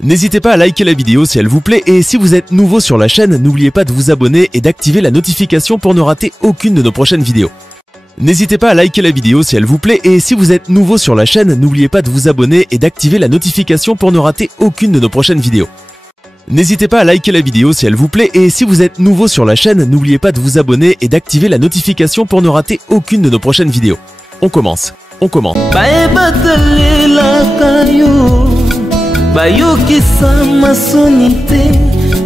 N'hésitez pas à liker la vidéo si elle vous plaît et si vous êtes nouveau sur la chaîne, n'oubliez pas de vous abonner et d'activer la notification pour ne rater aucune de nos prochaines vidéos. N'hésitez pas à liker la vidéo si elle vous plaît et si vous êtes nouveau sur la chaîne, n'oubliez pas de vous abonner et d'activer la notification pour ne rater aucune de nos prochaines vidéos. N'hésitez pas à liker la vidéo si elle vous plaît et si vous êtes nouveau sur la chaîne, n'oubliez pas de vous abonner et d'activer la notification pour ne rater aucune de nos prochaines vidéos. On commence. Bayokisa masonite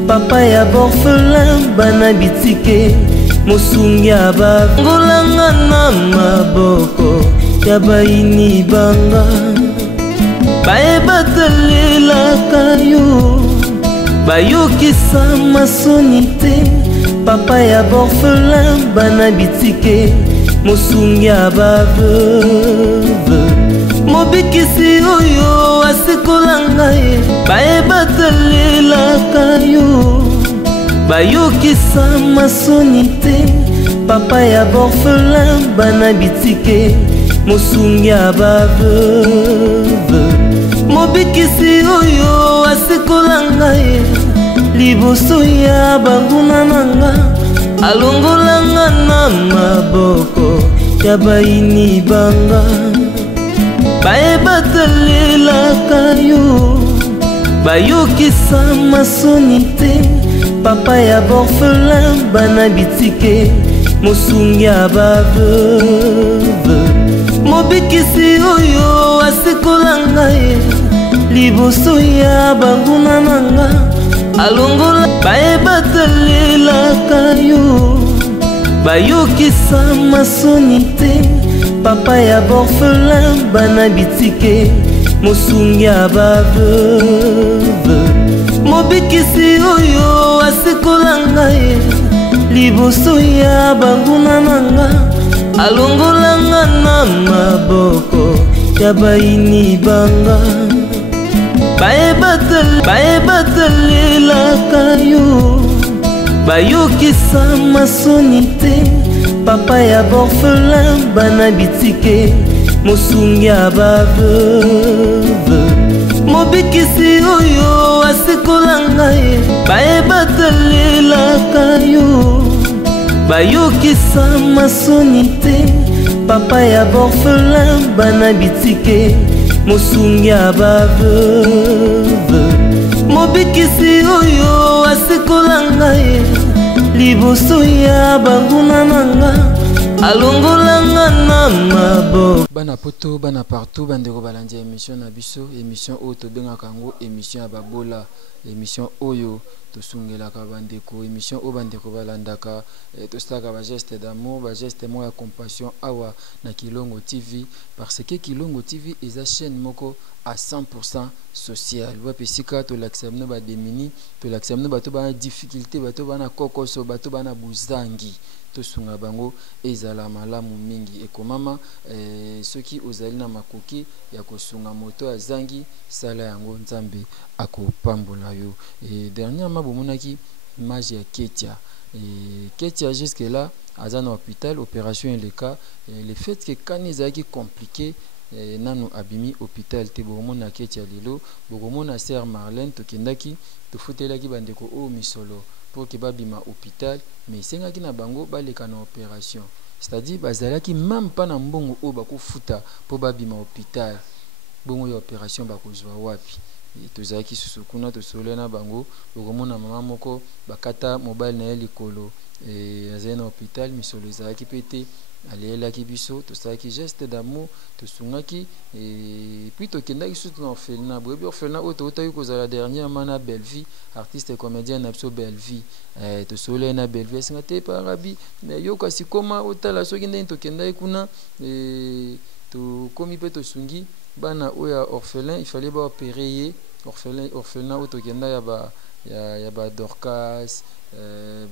papa ya borfelin bana bitike mosungi abangolanga na maboko ya baini banga bayebatelelaka yo bayokisa masonite papa ya borfelin bana bitike mosungi abaveuve mobikisi oyo asekolanga ye bayebatelelaka yo bayokisa masonite papa ya borfelin bana bitike mosungi abaveuve mobikisi oyo asekolanga ye liboso ya banguna nanga alongolanga na maboko ya baini banga bayebatelelaka yo bayokisa masonite papa ya borfelin bana bitike mosungi abaveuve mobikisi oyo asekolanga ye liboso ya banguna nanga alongola bayebatelelaka yo bayokisa masonite papa ya borfelin bana bitike mosungi abaveuve mobikisi oyo asekolanga ye liboso ya banguna nanga alongolanga na maboko ya baini banga bayebatelelaka yo bayokisa masonite papa ya borfelin bana bitike mosungi abaveuve mobikisi oyo asekolanga ye bayebatelelaka yo bayokisa masonite papa ya borfelin bana bitike mosungi abaveuve mobikisi oyo asekolanga ye liboso ya banguna nanga alongolanga na maboko bana poto bana partout bandeko balandi émission na biso émission oyo tobengaka yango émission ya babola émission oyo tosungelaka bandeko émission oyo bandeko balandaka tosalaka bageste d'amour bageste moko ya compassion awa na Kilongo TV parce que Kilongo TV eza chaîne moko à 100% social wapesika tolakisa bino bademini tolakisa bino bato bana difficulté bato bana kokoso bato bana buzangi tosunga bango ezala malamu mingi ekomama soki ozali na makoki ya kosunga moto ya zangi sala yango nzambe akopambola yo et dernièrement bomonaki image ya Ketia jusque là aza na hôpital opération eleka le fait que kani ezalaki compliqué nanu abimi hôpital te bomona Ketia lelo bomona sœur Marlène tokendaki tofutelaki bandeko o misolo pour que babima hôpital mais sengaki na bango baleka na opération c'est-à-dire bazalaki même pas na mbongo o bakofuta pour babima hôpital bongo ya opération bakozwa wapi tozalaki susu kuna tosole na bango bokomona mama moko bakata mobile na ye likolo azali na hôpital misolo ezalaki pe te aleyelaki biso tosalaki geste d'amour tosungaki puis tokendaki surtout na orphelinat boyebi orphelinat oyo toutaki kozala dernièrement na Bellevie artiste et comédien na biso Bellevie tosole na Bellevie esinga te parabi mais yo kasi koma otala soki ndenge tokendaki kuna tokomi mpe tosungi bana oyo orphelin il fallait ba opérer ye orphelinat oyo tokenda ya ba Dorcas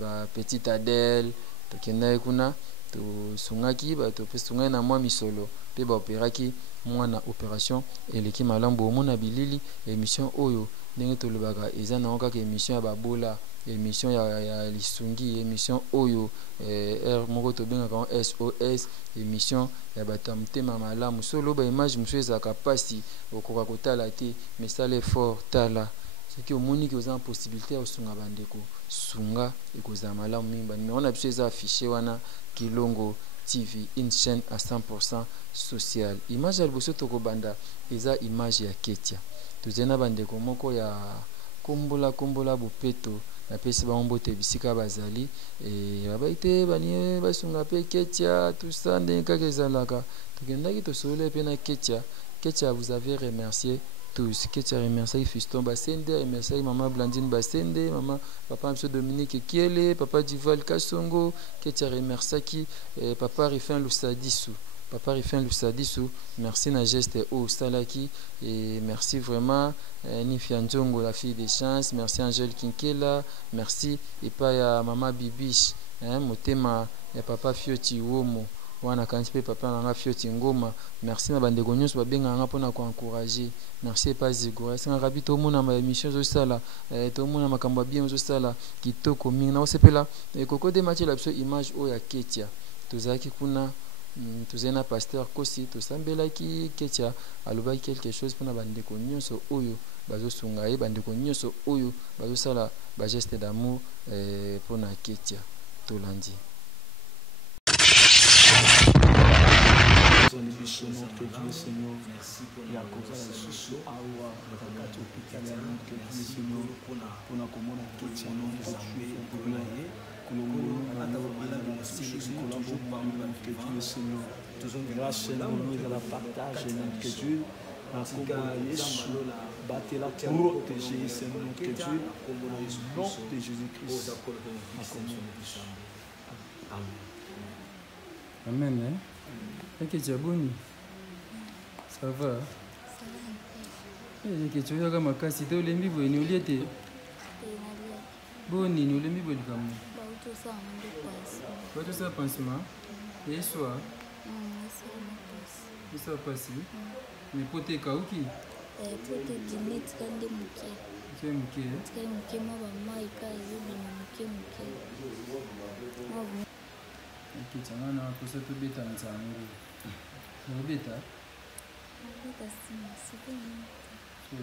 ba Petite Adèle tokendaki kuna tosungaki bato pe sungaki na mwa misolo pe ba opéraki mwana opération eleki malamu omona bilili émission oyo ndenge tolobaka eza na kaka émission ya babola émission ya lisungi émission oyo moko tobengaka SOS émission ya bato ya motema malamu solo ba image mosusu ezalaka pasi okoka kotala te mais sala effort tala ce qui omoni que oza possibilité ya kosunga bandeko sunga ekozala malamu mingi banimero na biso eza affiché wana Kilongo TV, une chaîne à 100% sociale. Image ya liboso tokobanda eza image ya Ketia. Tozena bandeko moko ya kombola bopeto na pesi bambote bisika bazali et babaite bani basunga pe Ketia tout ça ndenge kaka ezalaka. Tokendaki tosole pe na Ketia. Ketia, vous avez remercié tous. Ketia remercie Fiston Basende, remercie maman Blandine Basende, maman papa M. Dominique Kiele, papa Dival Kasongo. Ketia remercie qui papa Rifin Lusadisu. Papa Rifin Lusadisu, merci na geste au Salaki et merci vraiment Nifia Njongo, la fille des chances, merci Angèle Kinkela, merci et pas ya maman Bibiche, motema ya papa Fioti Womo. Wana kanti pe papa nanga Fioti Ngoma, merci na bandeko nyonso babenga nga pona ko encourager. Merci pas Zigora. C'est un rabi to mona ma émission zo sala, to mona makambo bien zo sala kitoko mingi na osepela koko de match la biso image o ya Ketia. Tozaki kuna tozena pasteur Kosi to sambela ki Ketia alobaki quelque chose pona bandeko nyonso oyo bazo sunga ye bandeko nyonso oyo bazo sala ba geste d'amour pona Ketia tolandi. Notre Dieu Seigneur, Yakoba la susu awa bakati opitala notre Dieu Seigneur pona komona Ketia notre Dieu pona ye kolongo ata bala susu kolongo notre Dieu Seigneur grâce Seigneur nous la partage notre Dieu akombola Yesu batela protéger Seigneur notre Dieu au nom de Jésus-Christ. Amen. Ok, Jaboni, ça va? Eh, que tu as comme un si tu l'aimes bien, il n'y a pas bon, il n'y a pas de gamme. Tout ça, pansement. Et soit? Et ça passe. Mais pour tes cas, qui? Pour tes dîners, tu as des mouquets. Tu as un mouquet? Tu as un mouquet, moi, maman, il a un mouquet. Ok, tu as un peu de bêta dans ta main. Le bêta? Le bêta, c'est bien. C'est bien. Qu'est-ce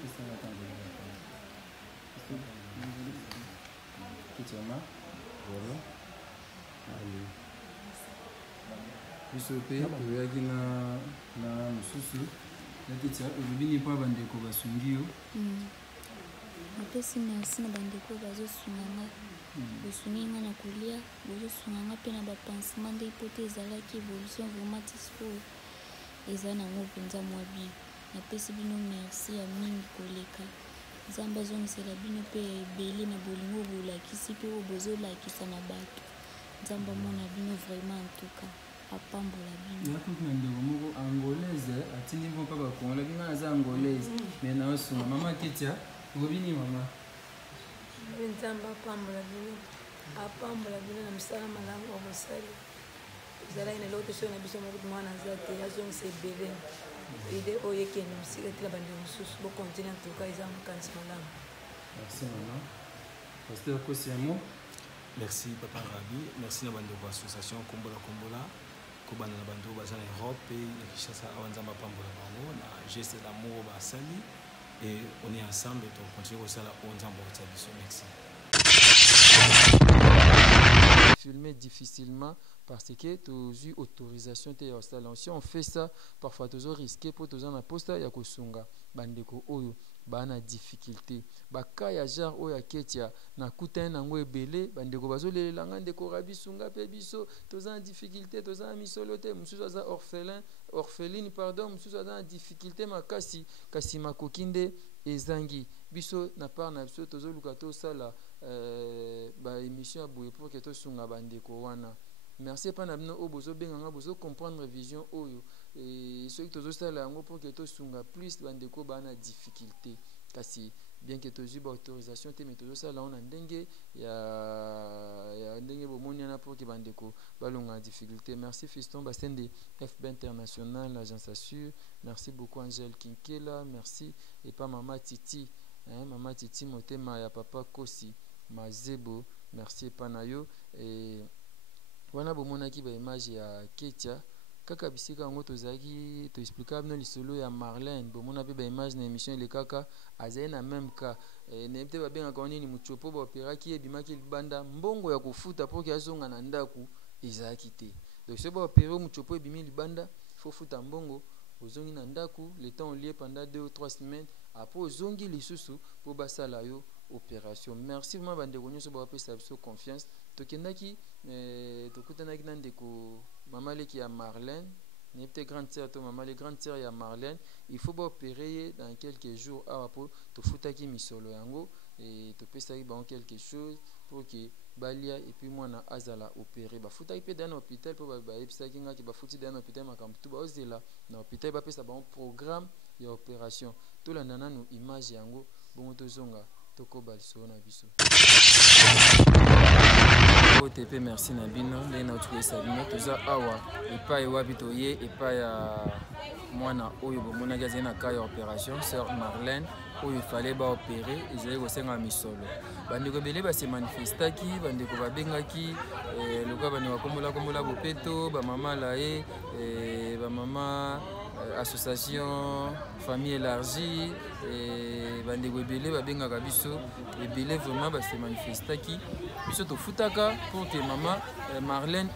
que ça va t'enlever? Qu'est-ce que tu as mal? Voilà. Allez. Bisope, oyaki na mosusu. Ketia, aujourd'hui n'est pas bandeko basungi yo. Apesi merci na bandeko bazosunga nga. Bosungi nga na kolia, bozosunga nga mpe na bapansement nde po te ezalaki évolution vraiment tispo eza nango mpenza mwa bien. Napesi bino merci ya mingi koleka. Nzambe azongisela bino mpe ya ebele na bolingo bolakisi mpe oyo bozolakisa na bato. Nzambe amona bino vraiment en tout cas. Apambola bino. Nakuti na ndeko moko angolaise atindi mpo mpa bakongola binga naza angolaise me naosunga mama Ketia obini mama Nzambe apambola bino na mosala malamu obosali ezalaki na eloko tosio na biso moko mwana aza te azongisa ebele ide oyo ekende mosika tela bandeko mosusu bokontinue antuka eza makanisi malamu. Merci mama. Pasteur Kosiamo. Merci papa Rabi, merci na bandeko association Kombola kobana na bandeko baza na Europe et na Kinshasa awanzamba pambola bango na geste d'amour basali et on est ensemble et on continue comme ça là on nzambo ta biso. Merci. Filmer difficilement parce que tu as eu autorisation de installer. Si on fait ça, parfois tu as risqué pour tous en posta ya kosunga bandeko oyo bana difficulté baka ya genre oyo Ketia na kuta na ngo ebele bandeko bazolela nga ndeko rabisunga pe biso tous en difficulté tous en misolote mususu aza orpheline pardon mususu aza en difficulté makasi kasi makokinde ezangi biso na part na biso tozoluka to sala ba émission aboye pour que to sunga bandeko wana. Merci pas na bino o bozo benganga bozo comprendre vision oyo et ceux qui tozo sala yango pour que to sunga plus bandeko bana difficulté kasi bien que tozu ba autorisation te mais tozo sala on ndenge ya ndenge bomoni na pour que bandeko balonga difficulté. Merci Fiston Basende FB International l'agence assure. Merci beaucoup Angèle Kinkela, merci et pas Mama Titi Mama Titi motema ya papa Kosi Mazebo, merci Panayo et wana bomonaki ba image ya Ketia kaka bisika yango tozalaki toexplika bino lisolo ya Marlène bomona mpe baimage na émission ele kaka azali na même cas nayebi te babengaka nini Muchopo baoperaki ebimaki libanda mbongo ya kofuta mpo ke azonga na ndako ezalaki te. Donc soki baopere Muchopo ebimi libanda faut futa mbongo ozongi na ndako le temps lié pendant 2 ou 3 semaines après ozongi lisusu mpo basala yo opération. Merci vraiment bandeko nyonso bapesa biso confiance. Tokendaki tokutanaki na ndeko mama leki ya Marlène, n'était grande sœur to maman les grande sœur ya Marlène, il faut opérer dans quelques jours après to futaki misolo yango et to pesaki ba quelque chose pour que balia et puis moi na azala opérer ba futaki pe dans hôpital pour ba epsaki ngaki ba futi dans hôpital makamtu ba ozela na hôpital ba pesa ba programme ya opération to la nana no image yango bongo to zonga to ko balso na biso. OTP merci na bino ndenge na otukisa bino toza awa epai wapi toye epai ya mwana oyo bomonaki azali na cas ya opération sœur Marlène oyo fallait ba opérer ezali kosenga misolo bandeko ebele base manifestaki bandeko babengaki loka bandeko kombola bopeto bamama laye bamama association famille élargie bandeko ebele babengaka biso ebele vraiment base manifestaki biso tofutaka pour que maman Marlène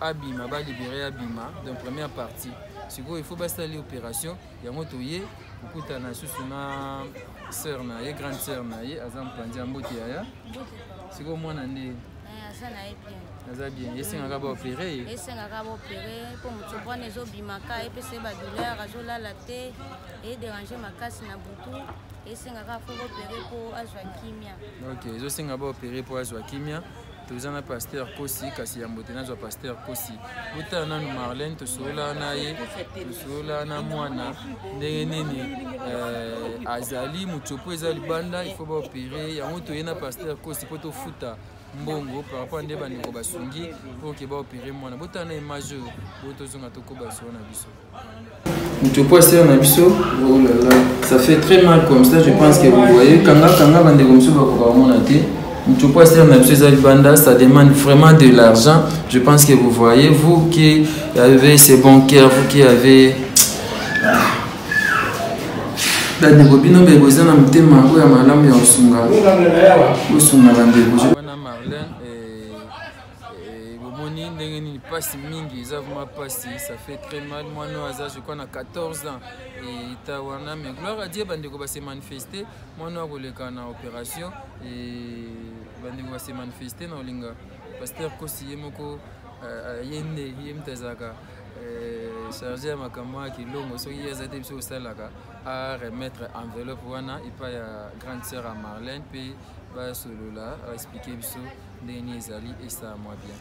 abima ba libérer abima dans première partie sikoyo il faut basali opération yango toye kokutana susu na sœur na ye grande sœur na ye aza mpanzi ya mbote yaya sikoyo mwana nde aza bien esengaka baopere ye esengaka baopere mpo Muchopo wana ezobimaka epesa ye badouleur azolala te edérange makasi na butu esengaka fo baopere mpo azwa kimia. Ok ezosenga baopere mpo azwa kimia. Toza na pasteur Kosi kasi ya mbote nazwa pasteur Kosi botala nanu Marlène tosolola na ye tosolola na mwana ndenge nini azali Muchopo eza libanda il faut baopere yango toye na pasteur Kosi mpo tofuta mbongo par rapport nde bandeko basungi pour ke baopere mwana botala na image oyo bo tozonga tokoba solo na biso Muchopo asera na biso. Oh là là ça fait très mal comme ça, je pense que vous voyez kanga bandeko mosusu bakoka bamona te. Muchopo asera na biso eza libanda, ça demande vraiment de l'argent. Je pense que vous voyez, vous qui avez ces bons cœurs, vous qui avez bandeko bino bekoza na motema oyo ya malamu ya osunga bandeko wana Marlène bomoni ndenge nini pasi mingi eza vraiment pasi, ça fait très mal. Mwana aza je crois na 14 ans et ita wana mais gloire à Dieu bandeko base manifester mwana akoleka na opération et bandeko base manifester na olinga pasteur Kosi ye moko yende ye mtazaka chargé ya makambo ya kilongo soki aza te biso osalaka a remettre enveloppe wana epai ya grande sœur à Marlène mpe basolola aexplike biso ndenge nini ezali esa mwa bien.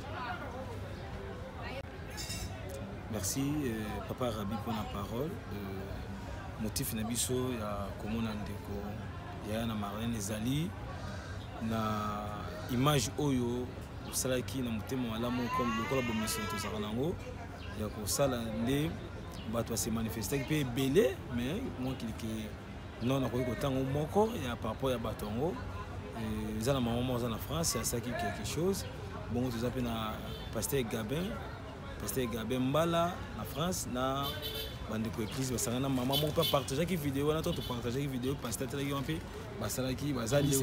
Merci papa Rabi pour la parole. Motif na biso ya komona ndeko ya na Marlène ezali na image oyo osalaki na motema malamu comme lokola bomeso tozala nango ya kosala nde bato base manifestaki mpe ebele mais moi kilike non nakoki kotango moko ya par rapport ya bato yango eza na mama moko aza na France asalaki quelque chose bongo toza mpe na pasteur Gabin Mbala na France na bandeko église basangana mama moko mpe partageaki vidéo wana to topartageaki vidéo pasteur atalaki wana mpe basalaki bazali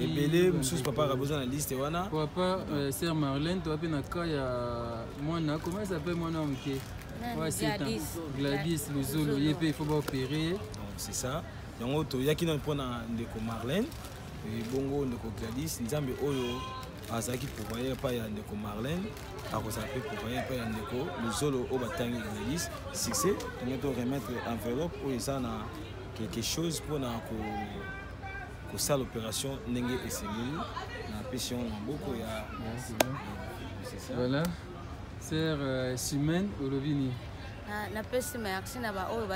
ebele mosusu papa raboza na liste wana papa sœur Marlène toa mpe na cas ya mwana comment s'appelle mwana moke Gladys Luzolo ye mpe il faut baopérer c'est ça yango toyaki na mpona ndeko Marlène bongo ndeko Gladys nzambe oyo azalaki pourvoyer epai ya ndeko Marlène akozala mpe pourvoyer epai ya ndeko Luzolo oyo batangi Gladys succès tongi to remettre enveloppe oyo eza na quelque chose mpona kosala opération ndenge esengeli na pesi yango maboko ya voilà sœur Chimène olobini napesi merci na baoyo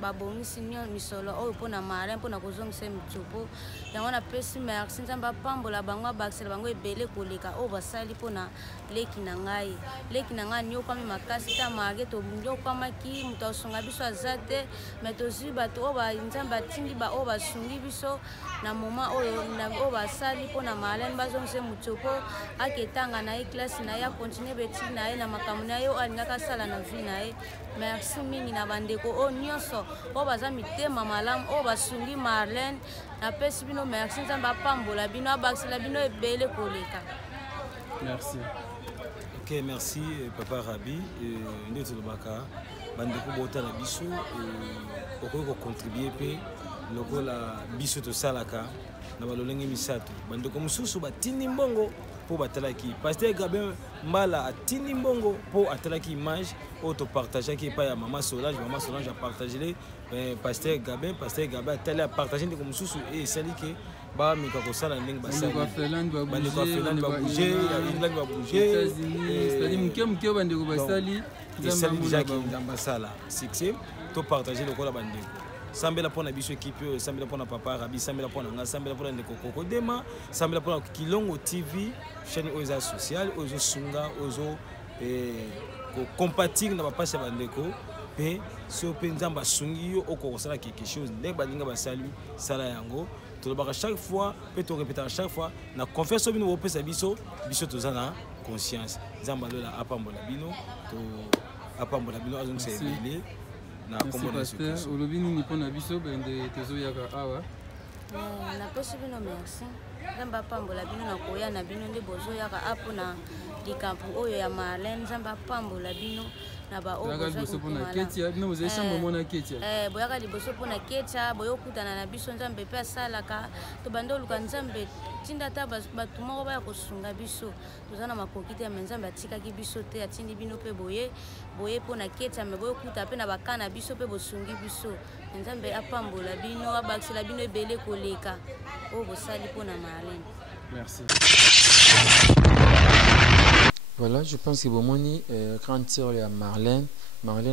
babongisi misolo oyo mpona marin mpona kozongisa mitsopo yango napesi merci nzambe apambola bango abakisela bango ebele koleka oyo basali mpona leki na ngai niokwami makasi ta mage tobinyokwamaki moto asunga biso aza te me tozwi bato oyo nzambe atindi baoyo basungi biso na moma oyo basali mpona marin bazongisa mitsopo aketanga na ye klase na ye akontinue betili na ye na makambo na ye oyo alingaka asala na vi na ye. Merci mingi na bandeko o nyonso o baza mitema malamu o basungi Marlène napesi bino merci nzambe apambola bino abakisela bino ebele koleka. Merci. Ok, merci Papa Rabi nde tolobaka bandeko bota na biso okoki kocontribue mpe lokola biso tosalaka na balolenge misato bandeko mosusu batindi mbongo pour batalaki Pasteur Gabin Mbala atindi mbongo pour atalaki image auto partager qui pas ya maman Solange a partagé Pasteur Gabin atali a partagé comme sous et sali que ba mika ko sala ndenge basali bandeko Finlande ba bouger England ba bouger c'est-à-dire mke bandeko basali sali déjà qui ndambasala succès to partager le kola bandeko sambela pona biso équipe sambela pona Papa Rabi sambela pona nga sambela pona ndeko Koko Dema sambela pona Kilongo TV chaîne oza sociale ozo sunga ozo ko compatir na bapasa bandeko pe so pe nzamba sungi yo oko sala quelque chose ndenge balinga basali sala yango to ba chaque fois pe to répéter à chaque fois na confiance bino bo pesa biso tozana conscience nzamba lola apambola bino to apambola bino azong se belé na kombo na Pasteur olobini ni pona biso bende tezo yaka awa napesi bino merci nzambe apambola bino na koya na bino nde bozoyaka apona likambo oyo ya Marlène nzambe apambola bino na boyaka liboso mpona ketia boyokutana na biso nzambe mpe asalaka tobanda oluka nzambe tinda ata bato moko baya kosunga biso toza na makoki te me nzambe atikaki biso te atindi bino mpe boye mpona ketia me boyokuta mpe na baka na biso mpe bosungi biso nzambe apambola bino abakisela bino ebele koleka oyo bosali mpona Marlène. Merci. Voilà, je pense que Bomoni, grande sœur de Marlène,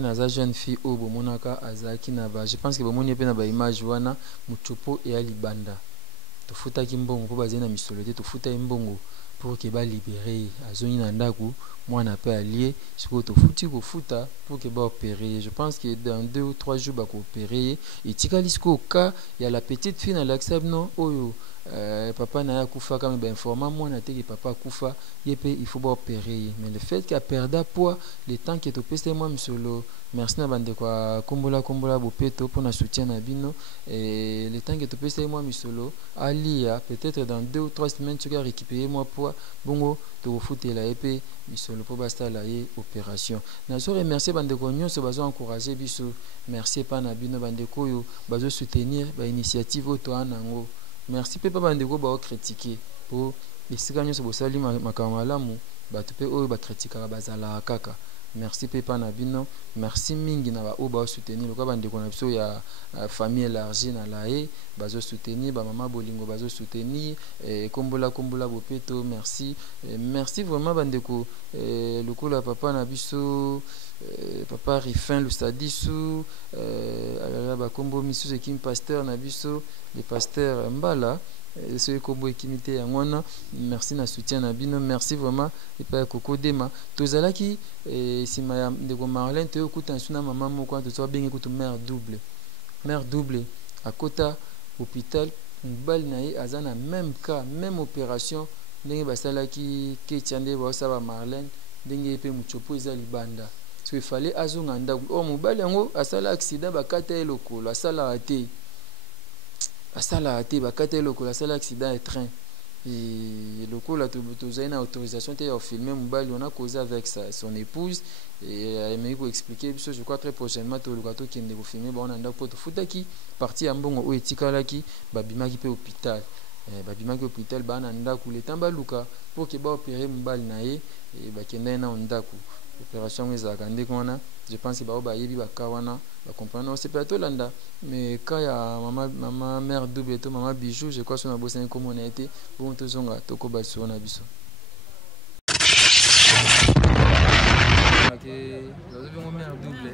a jeune fille au Bomonaka, Azaki Naba. Je pense que Bomoni est une image wana, Muchopo et Alibanda. Tu fouta Kimbongo pour baser na misolité, tu fouta Mbongo pour qu'il va libérer. Azoni Nandaku, moi n'a pas allié, je peux te foutir au fouta pour qu'il va opérer. Je pense que dans 2 ou 3 jours, il va opérer. Et Tikalisco, au cas, il y a la petite fille dans l'accepte, non, Oyo. Papa n'a pas quand même informant moi n'a que papa kufa il faut pas opérer mais le fait qu'il a perdu poids le temps qui est au PC moi solo merci na bande kwa kombola bopeto pour na soutien na bino et le temps qui est au PC moi solo alia peut-être dans 2 ou 3 semaines tu vas récupérer moi poids bongo to fouter la épée misolo pour basta la opération na so remercier bande ko nyonso bazo encourager biso merci pa na bino bande ko yo bazo soutenir ba initiative auto anango. Merci pe papa ndeko ba critiquer po bisika nyonso bosali makambo malamu bato pe oyo ba critiquer bazala kaka merci pe pa na bino merci mingi na ba o ba soutenir loka bandeko na biso ya famille élargie na lae bazo soutenir ba mama bolingo bazo soutenir kombola bopeto merci merci vraiment bandeko lokola papa na biso papa Rifin le sadisu ba kombo misu ekim pasteur na biso le pasteur Mbala ce kombo ekimité ya ngwana merci na soutien na bino merci vraiment et pa Koko Dema tozalaki sima ya ndeko Marlène te okuta nsuna mama moko to so bengi kutu mère double à kota hôpital mbali na ye azana même cas même opération ndenge basalaki ketiande ba osaba Marlène ndenge pe muchopo eza libanda parce qu'il fallait azonga ndaku o mobali yango asala accident bakata elokolo asala raté bakata elokolo asala accident et train et lokola tozai na autorisation te ya filmer mobali on a causé avec son épouse et elle m'a expliqué je crois très prochainement to lokato kende ko filmer ba on anda poto futaki partie ya mbongo o etikalaki babimaki pe hôpital bana ndaku le tamba luka pour que ba opérer mobali na ye et ba kenda na ndaku opération ezaka ndeko wana je pense que ba yebi ba kawana ba comprendre on c'est pas tout landa mais quand il y a maman mère double to maman bijou je crois son bossé comme on a été bon to zonga to ko ba so na biso que mère double.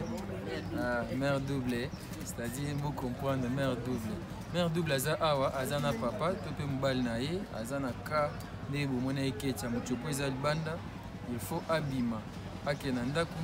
Mère double, c'est-à-dire vous comprendre mère double. Mère double aza awa azana papa to pe mbali na ye azana ka ne bo mona ekecha muchopo eza libanda il faut abima akena ndaku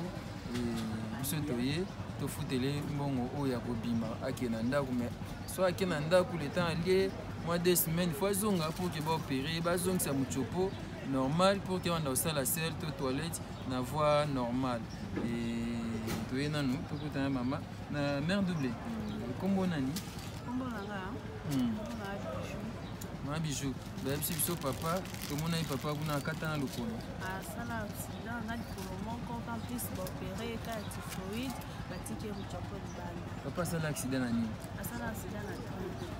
biso toye to futele mbongo oyo ya kobima akena ndaku mais so akena ndaku le temps allié mois 2 semaines fois zonga pour que ba opérer ba zonga sa muchopo normal pour que on a la selle to toilette na voie normale et toye nanu to kutana mama na mère double kombo nani ma bijou ba biso papa to mona papa kuna kata na lokolo sala accident na likolo moko en plus ba opérer ka typhoïde batike muchopo libanda papa sala accident na nini sala accident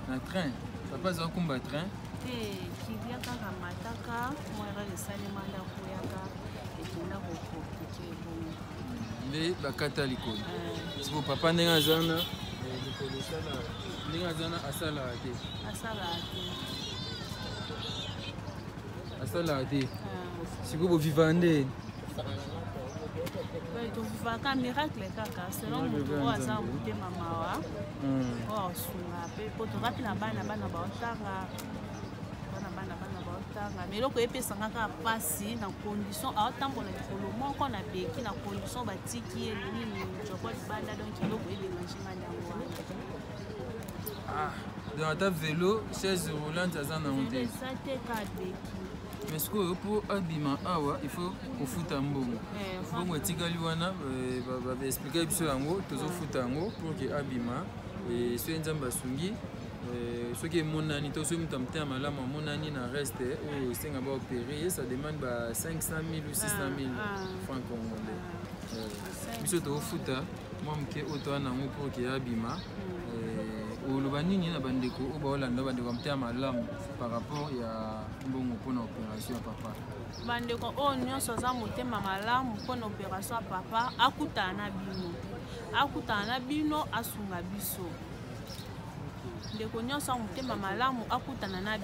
na train papa za kumba train kilia kaka mataka mwera lesalema ndako yaka ekenda kokomplike bongo nde bakata likolo siko papa ndenge azana likolo sala ndenge azana asala te asala te siko boviva nde tovivaka miracle kaka selon moto oyo aza motema mawa oyo asunga mpe po toza mpe na bana baotanga mais eloko epesanga kaka mpasi na condition aotambola likolo moko na beki na condition batiki ye nini joko libanda donc eloko ederangenga ndango wana donc ata vélo chaise roulante aza na te eza te ka beki mais sikoyo mpo abima awa il faut kofuta mbongo mbongo etikali wana baexplike biso yango tozofuta yango pour ke abima soki nzambe asungi soki emonani to soki moto amotema malamu amonani na reste oyo esenga baopérer ça demande ba 500 000 ou 600 000 francs congolais biso tokofuta mwa moke oyo toa nango pour ke abima oloba nini na bandeko oyo baolanda bandeko amotema malamu par rapport ya mbongo mpona opération ya papa bandeko oyo nyonso aza motema malamu mpona opération ya papa akutana na bino asunga biso ndeko nyonso motema malamu akutana na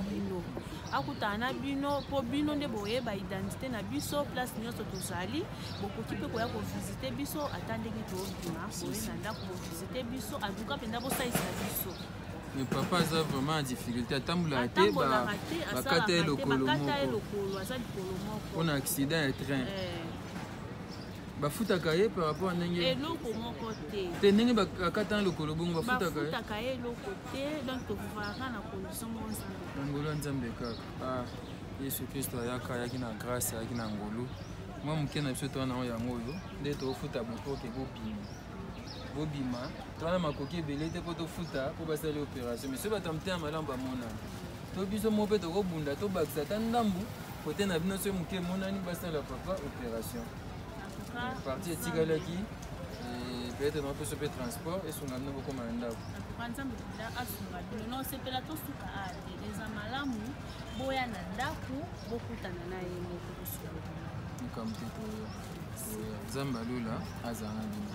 bino mpo bino nde boyeba identité na biso place nyonso tozali bokoki mpe koya kovisite biso ata ndenge toobima boye na ndako bovisite biso antuka mpenza bosalisa biso mais papa aza vraiment en difficulté atambolaka te bakata ye lokolo moko aza likolo moko mpona accident ya train bafutaka ye par rapport à ndenge eloko moko te ndenge bakata na lokolo bongo bafutaka ye eloko te donc tokovaka na condition monza na ngolo ya nzambe kaka yesu kristo ayaki na grâce ayaki na ngolo mwa moke na biso towana yango yango oyo nde tofuta botoke bobima towana makoki ebele te mpo tofuta mpo basali opération mais soki bato ya motema malamu bamona to biso moko mpe tokobunda tobakisa ata ndambu kote na bino soki moke emonani basala papa opération parti etikalaki peut-être na mpe so mpe transport esunga bino bokoma na ndako nzambe asunga bino nosepela tosuka ate eza malamu boya na ndako bokutana na ye moko kosuka likambo te toyo nzambe alula azala na bino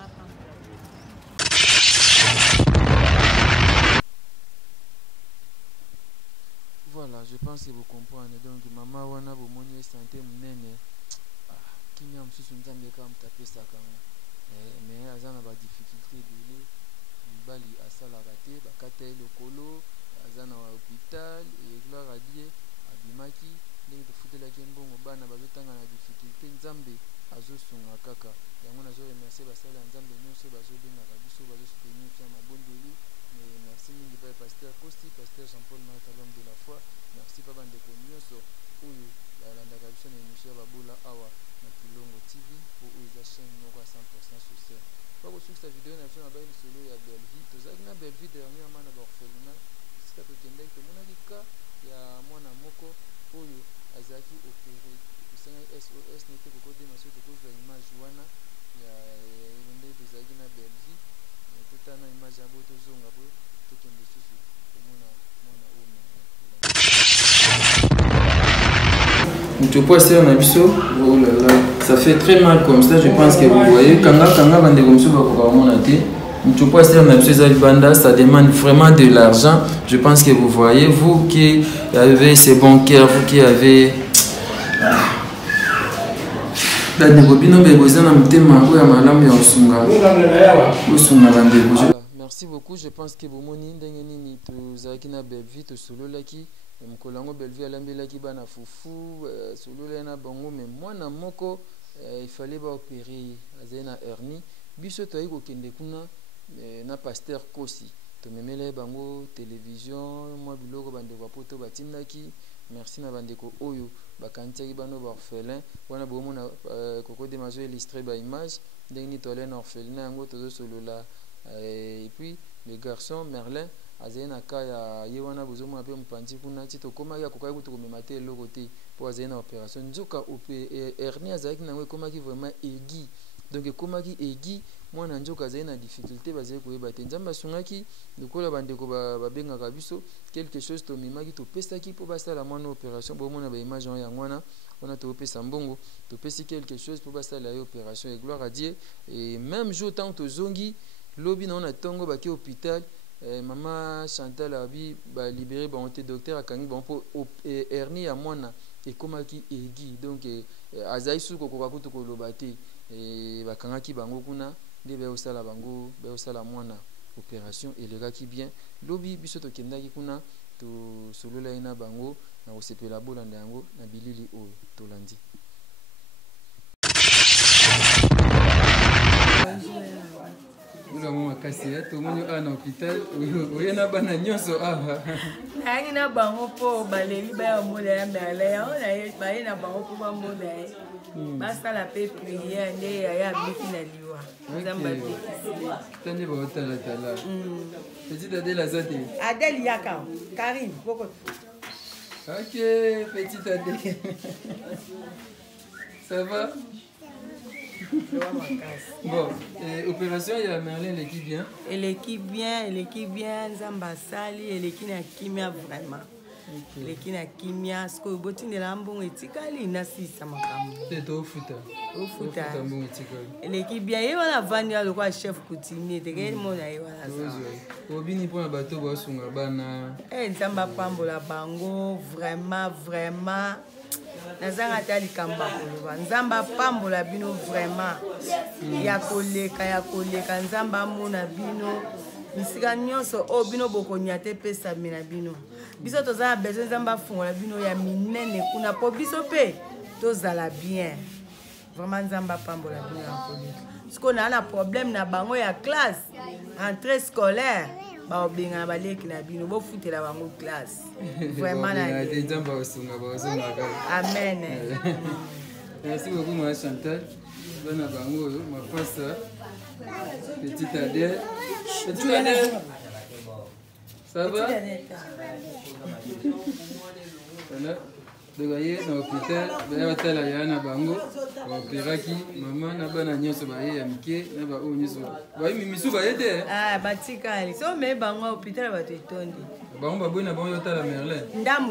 Voilà, je pense que vous comprenez. Donc, maman wana bomoni santé munene. Kimia msusu nzambe kama mtapesa kama. Mais azana ba difficulté dele. Mbali asala raté, bakata lokolo, azana wa hôpital et gloire à Dieu, abimaki, ndenge tofutela kembongo bana bazotanga na difficulté nzambe azosunga kaka. Yango nazo remercier basala nzambe nyonso bazobenga biso bazosoutenir sur mabondeli. Merci mingi pa pasteur Kosti, pasteur Jean-Paul Marata l'homme de la foi. Merci papa ndeko nyonso oyo balandaka biso na émission babola awa na Kilongo TV pour oyo chaîne moko à 100% social. Pas kosukisa vidéo na biso na bayi solo ya Belleville. Tozalaki na Belleville dernièrement na baorphelinat. Sika tokendaki tomonaki ka ya mwana moko oyo azalaki opéré. Tosenga SOS nete kokodema so tokozwa image wana ya elonde tozalaki na Belleville. Totana image ya bo tozonga po tokende susu komona mwana oyo Muchopo asser na biso, oh là là, ça fait très mal comme ça, je pense que vous voyez. Kanga bande comme ça, Muchopo asser na biso za libanda, ça demande vraiment de l'argent. Je pense que vous voyez, vous qui avez ces bons cœurs, vous qui avez bandeko bino mpe boza na motema oyo ya malamu ya kosunga bandeko. Merci beaucoup. Je pense que bomoni ndenge nini tozalaki na Bellevue tosololaki mokolo yango Bellevue alambelaki bana fufu solola na bango mais mwana moko il fallait baopérer azali na hernie biso toyaki kokende kuna na pasteur Kosi tomemela bango télévision mwa biloko bandeko bapoto batindaki. Merci na bandeko oyo bakantiaki bano baorphelin wana bomona kokode mazo illustré ba image ndenge nini tolai na orphelinat yango tozosolola. Et puis le garçon Merlin azali na ka ya ye wana bozomona mpe mopanzi kuna ti tokomaki akokaki kutu komema te eloko te mpo azali na opération nzoka hernie azalaki nango ekomaki vraiment aigu donc ekomaki aigu mwana nzoka azali na difficulté bazali koyeba te nzambe asungaki lokola bandeko babengaka biso quelque chose tomemaki topesaki mpo basala mwana opération bomona baimage yango wana topesa mbongo topesi quelque chose mpo basala ye opération et gloire à Dieu. Et même jour tant tozongi lobi na tongo baki hôpital maman Chantal abi ba libéré ba onté docteur akangi bon po hernie ya mwana ekomaki aigu donc azai suko kokakutu koloba te bakangaki bango kuna nde bayosala bango bayosala mwana opération elekaki bien lobi biso tokendaki kuna tosolola ye na bango na kosepela bolanda yango na bilili oyo tolandi. Oula mwa kasi tomoni a na hôpital oye na bana nyonso awa nayangi na bango mpo baleli baya mola ya Merlin baye na bango mpo bamola ye basala mpe priere nde yaya abiki na liwa nzambe abikisi tande baotalatala petit adele aza te adele yaka Karim poko ok petit adele ça va. Bon, opération il y a Merlin l'équipe bien. L'équipe bien, Nzamba Sali, l'équipe na kimia vraiment. L'équipe na kimia, ce que botin de l'ambon et tikali na si samakambo. C'est au foot. Au foot. L'équipe bien, il y a vania le roi chef coutumier, de quel monde aïe voilà. Obini pour un bateau bosunga bana. Nzamba pambola bango, vraiment. Nazanga tali kamba koloba nzamba pambola bino vraiment ya koleka nzamba mona bino misika nyonso o bino bokonya te pesa mina bino biso tozala besoin nzamba fungola bino ya minene kuna po biso pe tozala bien vraiment nzamba pambola bino ya koleka siko na problème na bango ya classe rentrée scolaire baobenga baleki na bino bofutela bango classe vraiment na nzamba osunga amen. Merci beaucoup ma Chantal bana bango ma passa petite Adèle ça va voilà donc aye na hôpital batala ya na bango opéraki maman na bana nyonso baye ya mike na ba o nyonso baye mimisu baye te batikali so me bango hôpital bato etondi bango baboyi na bango yotala Merlin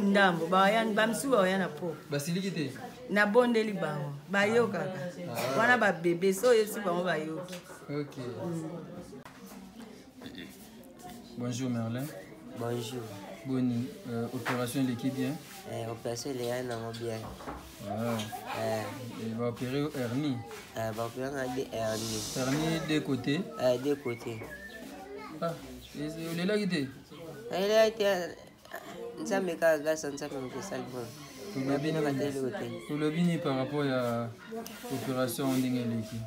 ndambo bamisu baya na po basiliki te na bondeli bango bayokaka wana babebe so oyebisi bango bayoki. Ok. Bonjour Merlin. Bonjour. Boni, opération l'équipe bien? Opération les gens bien. Il va opérer hernie. Va opérer hernie. Hernie des côtés? Des côtés. Ah, il est là qui était? Il est là qui était. Nous sommes à la salle Pour le bini par rapport à l'opération en l'équipe.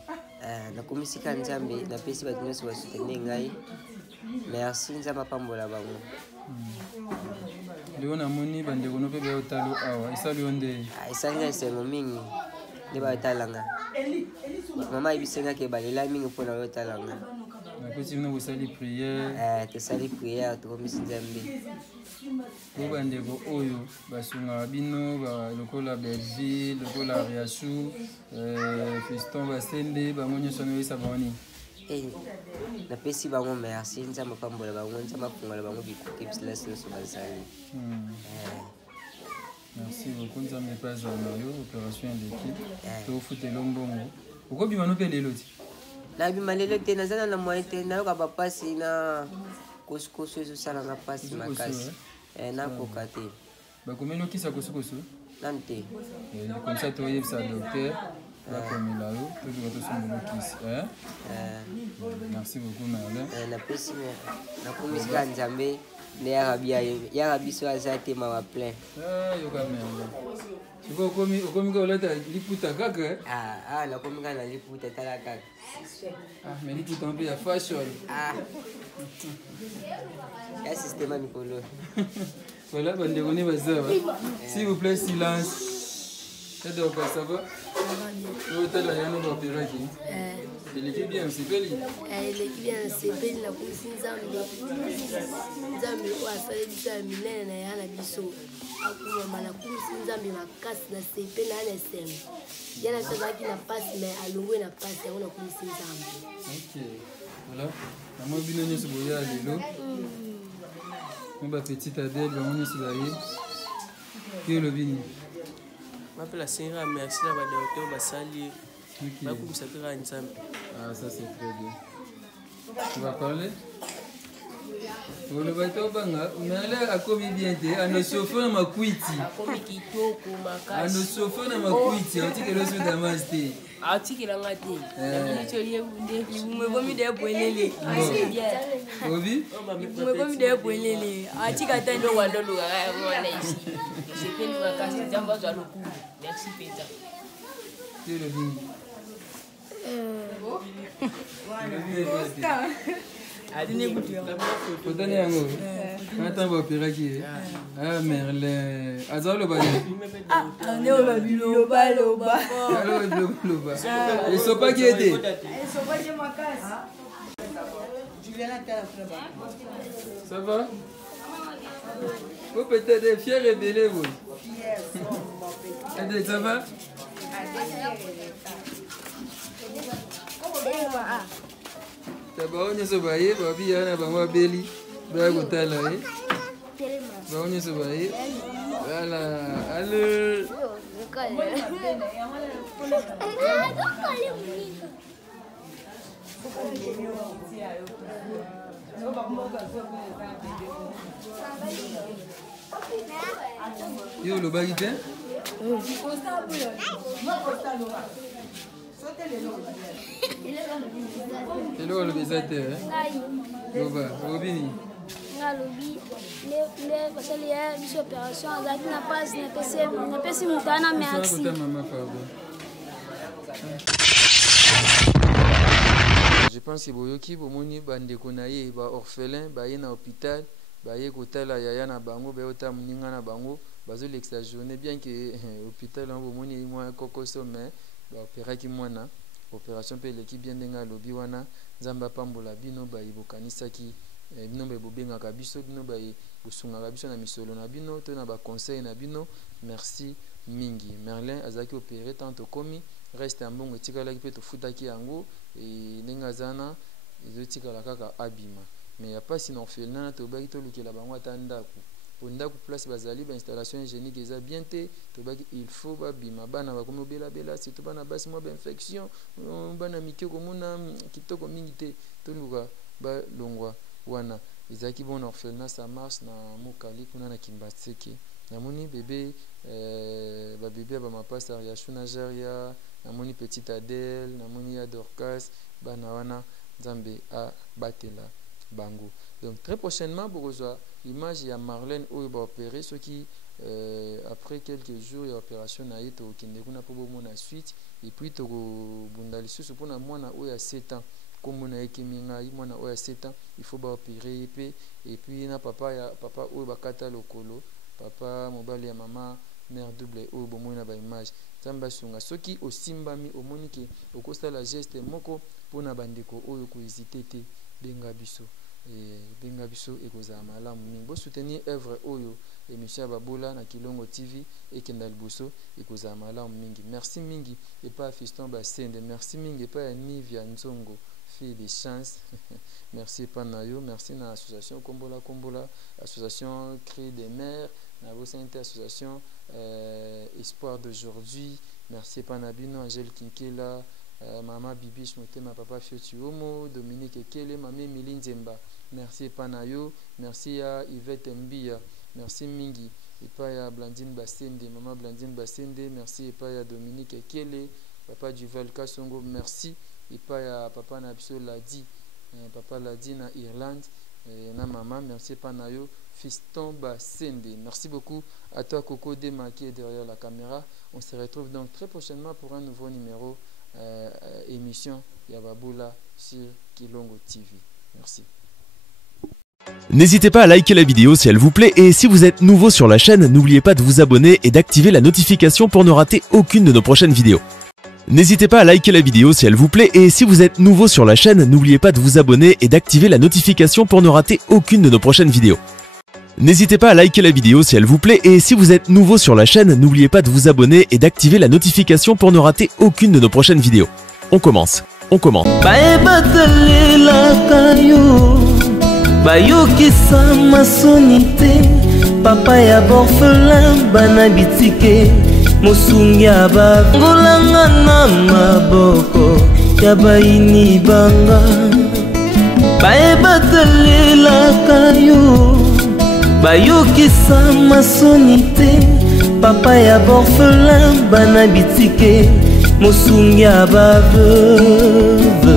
Na komisika nzambe na pesi ba nyonso ba soutenir ngai. Merci nzamba pambola bango. Leo na moni bande kono pe ba otalo awa isali onde. Isali sengo mingi ne ba otalanga. Mama ibisenga ke balela mingi pona otalanga. Na pesi bino bosali prière. Te sali prière to komisi nzambe. Bo bande ko oyo basunga bino ba lokola Bellevue, lokola Riachou, Fiston Basende bango nyonso no isa boni. Na pesi bango merci nzamba pambola bango nzamba fungola bango bikuki bisala so bazali. Merci beaucoup nzamba pas Jean-Mario opération d'équipe. To futelo mbongo. Uko bimano pe lelo ti. Na bimalo te nazana na moite na ka bapasi na koskoso so sala na pasi makasi. Na kokate. Ba komeno kisa koskoso? Nante. Comme ça toi yebsa docteur. Merci beaucoup, Merlin. Voilà, s'il vous plaît, silence. Ça va? Il est bien, c'est belle. Il est bien, c'est belle. La cousine Zambi, ou à faire du temps, Milène, et à la biseau. À la cousine Zambi, ma casse, la CP, la NSM. Il y a la chose qui n'a pas, mais à l'eau, n'a pas, c'est la cousine Zambi. Ok, voilà. Moi, je suis venu à l'élo. Moi, petite Adèle, je suis venu. Qui est le vini? Je m'appelle la Seigneur, merci à la docteur Bassali. Ah, ça c'est très bien. Tu vas parler? Le bateau banga, mais là, à commis bien, à nos chauffeurs ma cuiti. À nos chauffeurs ma cuiti, on dit que le sud a masté. Article la matin. La minute il me vomi des poilés. C'est bien. Obi? Il me vomi des poilés. Article attend le wando le ici. C'est que nous va casser jamba dans le cou. Merci Peter. Qui est le vin? Ah, Merlin. Ils sont pas guettés. Ça va? Vous peut-être des fiers rebelles, vous. Ça va? Tabaonye sobaye babi yana bangwa beli ba kutala baonye sobaye voilà allez yo le bagite hello le bisateur Loba Robini ngalobi le basali ya biso opération azaki na passe na pesi mutana merci je pense que boyoki bomoni bandeko na ye ba orphelin baye na hôpital baye kotala yaya na bango bayota moninga na bango bazolekisa journée bien que hôpital en bomoni moi kokoso mais baopéraki mwana opération mpe eleki bien ndenge alobi wana nzambe apambola bino bokanisaki bino bobengaka biso bino bosungaka biso na misolo na bino to na baconseil na bino merci mingi. Merlin azalaki opéré tant okomi reste ya mbongo etikalaki mpe tofutaki yango ndenge azana ezotikala kaka abima mais ya pasi na orphelinat tobaki tolukela bango ata ndako po ndako place bazali bainstallation hygiénique eza bien te tobaki il faut babima bana bakomi obelabela surtout bana basi mwa bainfection bana mike komona kitoko mingi te toluka balongwa wana ezalaki bon orphelinat ça marche na mokali kuna na Kimbatseke namoni bébé babébé ya bamapasa ya Shuna Jaria namoni petite Adèle namoni ya Dorcas bana wana nzambe abatela bango. Donc très prochainement bokozwa image ya Marlène oyo ba opéré ce qui après quelques jours ya opération na ye tokende kuna po bomona suite et puis tokobunda lisusu mpona mwana oyo ya 7 ans comme na ekemi ngai mwana oyo ya 7 ans il faut ba opérer et puis na papa oyo bakata lokolo papa mobali ya mama mère double oyo bomoni na ba image nzambe asunga soki osimbami omoni ke okosala geste moko mpona bandeko oyo kohésite te benga biso ekozala malamu mingi bosoutenir œuvre oyo émission ya babola na Kilongo TV ekenda liboso ekozala malamu mingi. Merci mingi epa ya Fiston Basende, merci mingi epa ya Nivia Nzongo fille de chance merci epa na yo, merci na association Kombola association Cri des Mères na bosente association Espoir d'aujourd'hui, merci epa na bino Angèle Kinkela Mama Bibiche Motema Papa Fioti Homo Dominique Ekele Mame Emily Nzemba merci Panayo merci à Yvette Mbia merci mingi epa ya Blandine Basende Mama Blandine Basende merci epa ya Dominique Ekele papa Duval Kasongo merci et pas ya papa na biso Ladi papa Ladi na Irlande na maman merci Panayo Fiston Basende. Merci beaucoup à toi Coco Dema qui est derrière la caméra. On se retrouve donc très prochainement pour un nouveau numéro émission Yababoula sur Kilongo TV. Merci. N'hésitez pas à liker la vidéo si elle vous plaît et si vous êtes nouveau sur la chaîne, n'oubliez pas de vous abonner et d'activer la notification pour ne rater aucune de nos prochaines vidéos. N'hésitez pas à liker la vidéo si elle vous plaît et si vous êtes nouveau sur la chaîne, n'oubliez pas de vous abonner et d'activer la notification pour ne rater aucune de nos prochaines vidéos. N'hésitez pas à liker la vidéo si elle vous plaît et si vous êtes nouveau sur la chaîne, n'oubliez pas de vous abonner et d'activer la notification pour ne rater aucune de nos prochaines vidéos. On commence. Bayokisa masoni te papa ya borfelin bana bitike mosungi ya bangolanga na maboko ya baini banga bayebatelelaka yo bayokisa masoni te papa ya borfelin bana bitike mosungi ya baveuve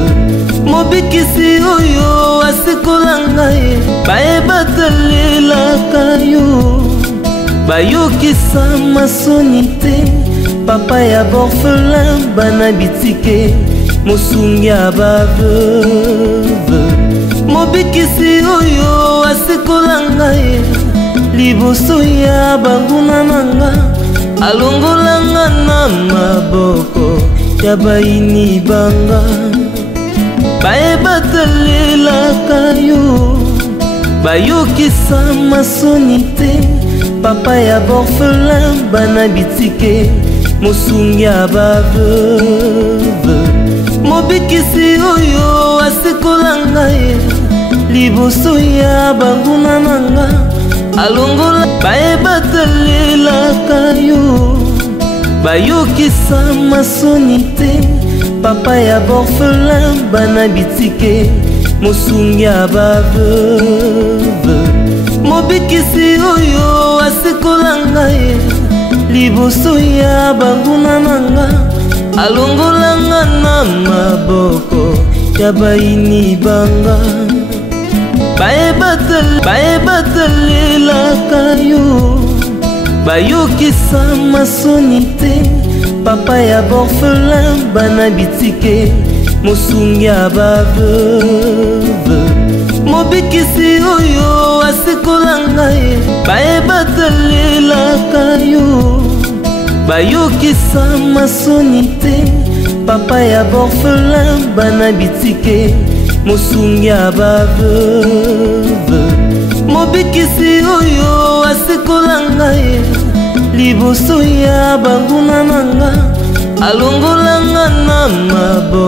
mobikisi oyo asekolanga ye bayebatelelaka yo bayokisa masoni te papa ya borfelin bana bitike mosungi ya baveuve mobikisi oyo asekolanga ye liboso ya banguna nanga alongolanga na maboko ya baini banga bayebatelelaka yo bayokisa masoni te papa ya borfelin bana bitike mosungi ya baveuve mobikisi oyo asekolanga ye liboso ya banguna nanga alongola bayebatelelaka yo bayokisa masoni te papa ya borfelin bana bitike mosungi ya baveuve mobikisi oyo asekolanga ye liboso ya banguna nanga alongolanga na maboko ya baini banga bayebatelelaka yo bayokisa masoni te papa ya borfelin bana bitike mosungi ya baveuve mobikisi oyo asekolanga ye bayebatelelaka yo bayokisa masoni te papa ya borfelin bana bitike mosungi ya baveuve mobikisi oyo asekolanga ye liboso ya banguna nanga alongolanga na maboko